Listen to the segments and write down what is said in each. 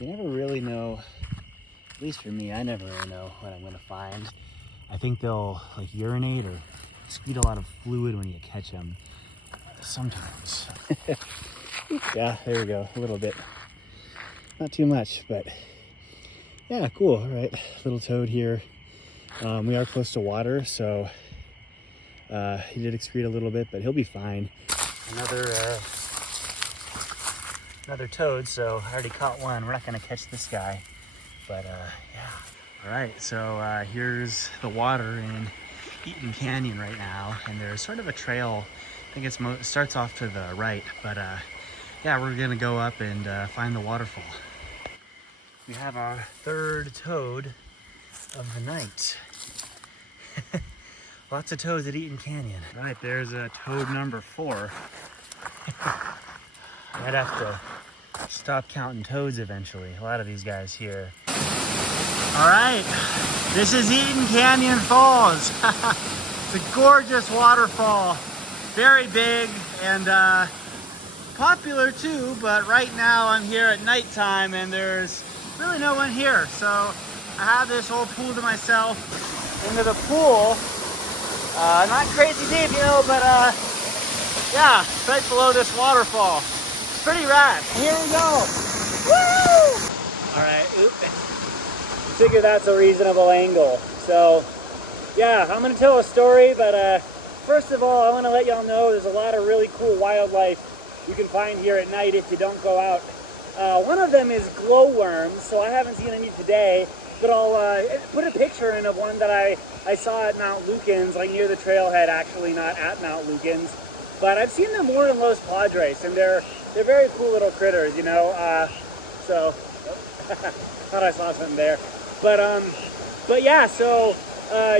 You never really know, at least for me, I never really know what I'm gonna find. I think they'll like urinate or excrete a lot of fluid when you catch them. Sometimes. Yeah, there we go, a little bit. Not too much, but yeah, cool. All right, little toad here. We are close to water, so he did excrete a little bit, but he'll be fine. Another toad, so I already caught one. We're not gonna catch this guy, but yeah. All right, so here's the water in Eaton Canyon right now, and there's sort of a trail. I think it starts off to the right, but yeah, we're gonna go up and find the waterfall. We have our third toad of the night. Lots of toads at Eaton Canyon. All right, there's a toad number 4. I'd have to stop counting toads eventually. A lot of these guys here. All right, this is Eaton Canyon Falls. It's a gorgeous waterfall. Very big and popular too, but right now I'm here at nighttime and there's really no one here. So I have this whole pool to myself. Into the pool, not crazy deep, you know, but yeah, it's right below this waterfall. It's pretty rad. Here we go. Woo! All right, I figure that's a reasonable angle. So yeah, I'm gonna tell a story, but first of all, I want to let y'all know there's a lot of really cool wildlife you can find here at night if you don't go out. One of them is glowworms, so I haven't seen any today, but I'll put a picture in of one that I saw at Mount Lukens, like near the trailhead, actually not at Mount Lukens. But I've seen them more in Los Padres, and they're very cool little critters, you know. So thought I saw something there, but yeah, so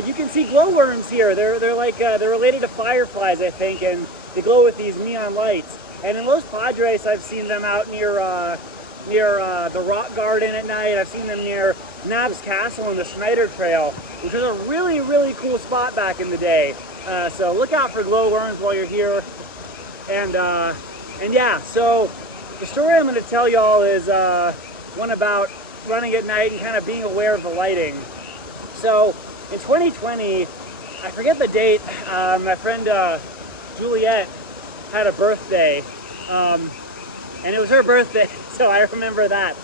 you can see glowworms here. They're like they're related to fireflies, I think, and they glow with these neon lights. And in Los Padres, I've seen them out near the Rock Garden at night. I've seen them near Nabbs Castle on the Snyder Trail, which was a really, really cool spot back in the day. So look out for glowworms while you're here. And yeah, so the story I'm going to tell y'all is one about running at night and kind of being aware of the lighting. So in 2020, I forget the date, my friend Juliet had a birthday, and it was her birthday, so I remember that.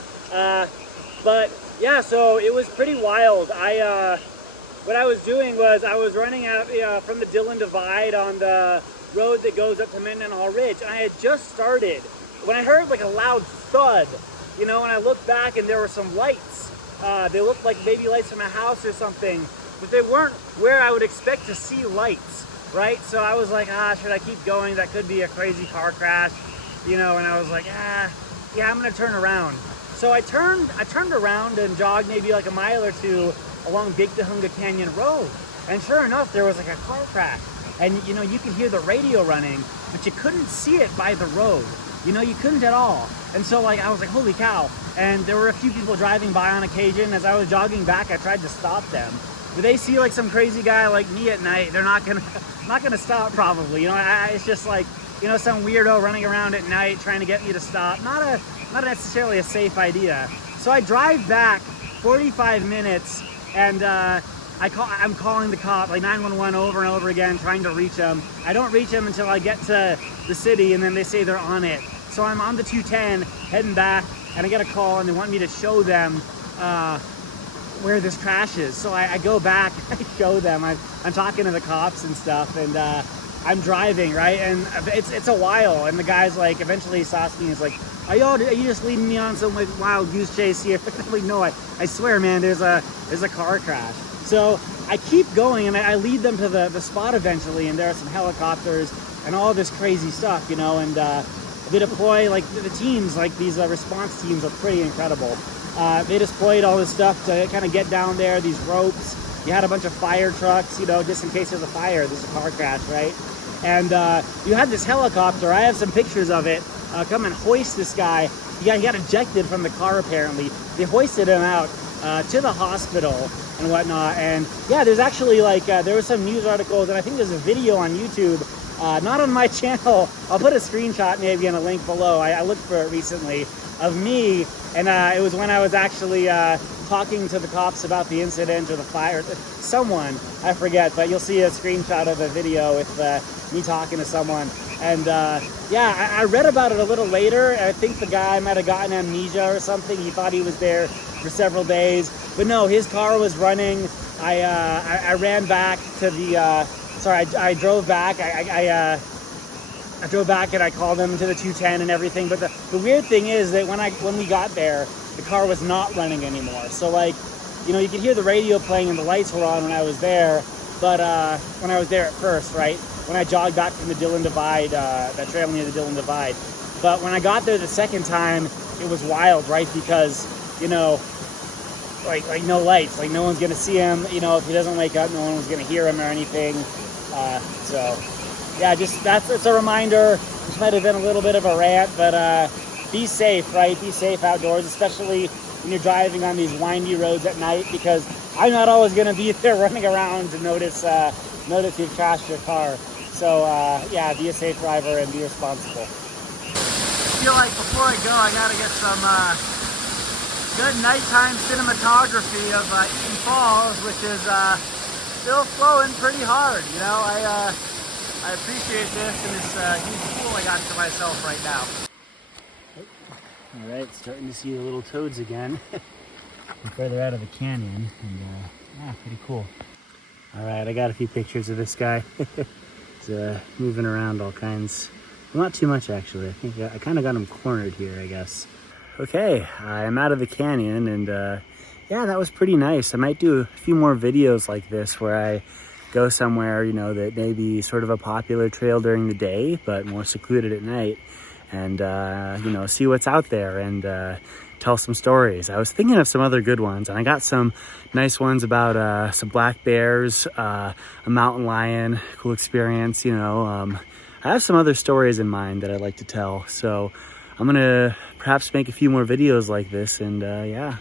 But yeah, so it was pretty wild. What I was doing was I was running out from the Dillon Divide on the road that goes up to Mendenhall Ridge, and I had just started when I heard like a loud thud, you know, and I looked back and there were some lights. They looked like maybe lights from a house or something, but they weren't where I would expect to see lights, right? So I was like, should I keep going? That could be a crazy car crash, you know, and I was like, yeah, I'm gonna turn around. So I turned around and jogged maybe like a mile or two along Big Tujunga Canyon Road. And sure enough, there was like a car crash. And you know, you could hear the radio running, but you couldn't see it by the road. You know, you couldn't at all. And so like, I was like, holy cow. And there were a few people driving by on occasion. As I was jogging back, I tried to stop them. But they see like some crazy guy like me at night, they're not gonna stop probably. You know, it's just like, you know, some weirdo running around at night trying to get me to stop. Not necessarily a safe idea. So I drive back 45 minutes and I'm calling the cop, like 911 over and over again, trying to reach them. I don't reach them until I get to the city and then they say they're on it. So I'm on the 210 heading back and I get a call and they want me to show them where this crash is. So I go back, I show them, I'm talking to the cops and stuff, and I'm driving, right? And it's a while, and the guy's like, eventually he stops me and he's like, are you just leading me on some like wild goose chase here? I'm like, no, I swear, man, there's a car crash. So I keep going and I lead them to the spot eventually, and there are some helicopters and all this crazy stuff, you know, and they deploy, like the teams, like these response teams are pretty incredible. They deployed all this stuff to kind of get down there, these ropes. You had a bunch of fire trucks, you know, just in case there's a fire, there's a car crash, right? And you had this helicopter, I have some pictures of it, come and hoist this guy. He got ejected from the car apparently. They hoisted him out to the hospital and whatnot. And yeah, there's actually like, there were some news articles, and I think there's a video on YouTube, not on my channel. I'll put a screenshot maybe and a link below. I looked for it recently. of me, and it was when I was actually talking to the cops about the incident or the fire. Someone, I forget, but you'll see a screenshot of a video with me talking to someone. And yeah, I read about it a little later. I think the guy might have gotten amnesia or something. He thought he was there for several days, but no, his car was running. I ran back to the I drove back. I drove back and I called them to the 210 and everything. But the weird thing is that when we got there, the car was not running anymore. So like, you know, you could hear the radio playing and the lights were on when I was there. But when I was there at first, right? When I jogged back from the Dillon Divide, that trail near the Dillon Divide. But when I got there the second time, it was wild, right? Because, you know, like no lights, like no one's gonna see him. You know, if he doesn't wake up, no one's gonna hear him or anything. So yeah, it's a reminder. This might have been a little bit of a rant, but be safe, right? Be safe outdoors, especially when you're driving on these windy roads at night, because I'm not always gonna be there running around to notice you've crashed your car. So yeah, be a safe driver and be responsible. I feel like before I go, I gotta get some good nighttime cinematography of Eaton Falls, which is still flowing pretty hard. You know, I appreciate this and this huge pool I got to myself right now. All right, starting to see the little toads again. Further out of the canyon, and yeah, pretty cool. All right, I got a few pictures of this guy. He's moving around all kinds. Well, not too much actually. I think I kind of got him cornered here, I guess. Okay, I'm out of the canyon, and yeah, that was pretty nice. I might do a few more videos like this where I go somewhere, you know, that may be sort of a popular trail during the day, but more secluded at night, and you know, see what's out there and tell some stories. I was thinking of some other good ones, and I got some nice ones about some black bears, a mountain lion, cool experience, you know. I have some other stories in mind that I'd like to tell, so I'm gonna perhaps make a few more videos like this, and yeah,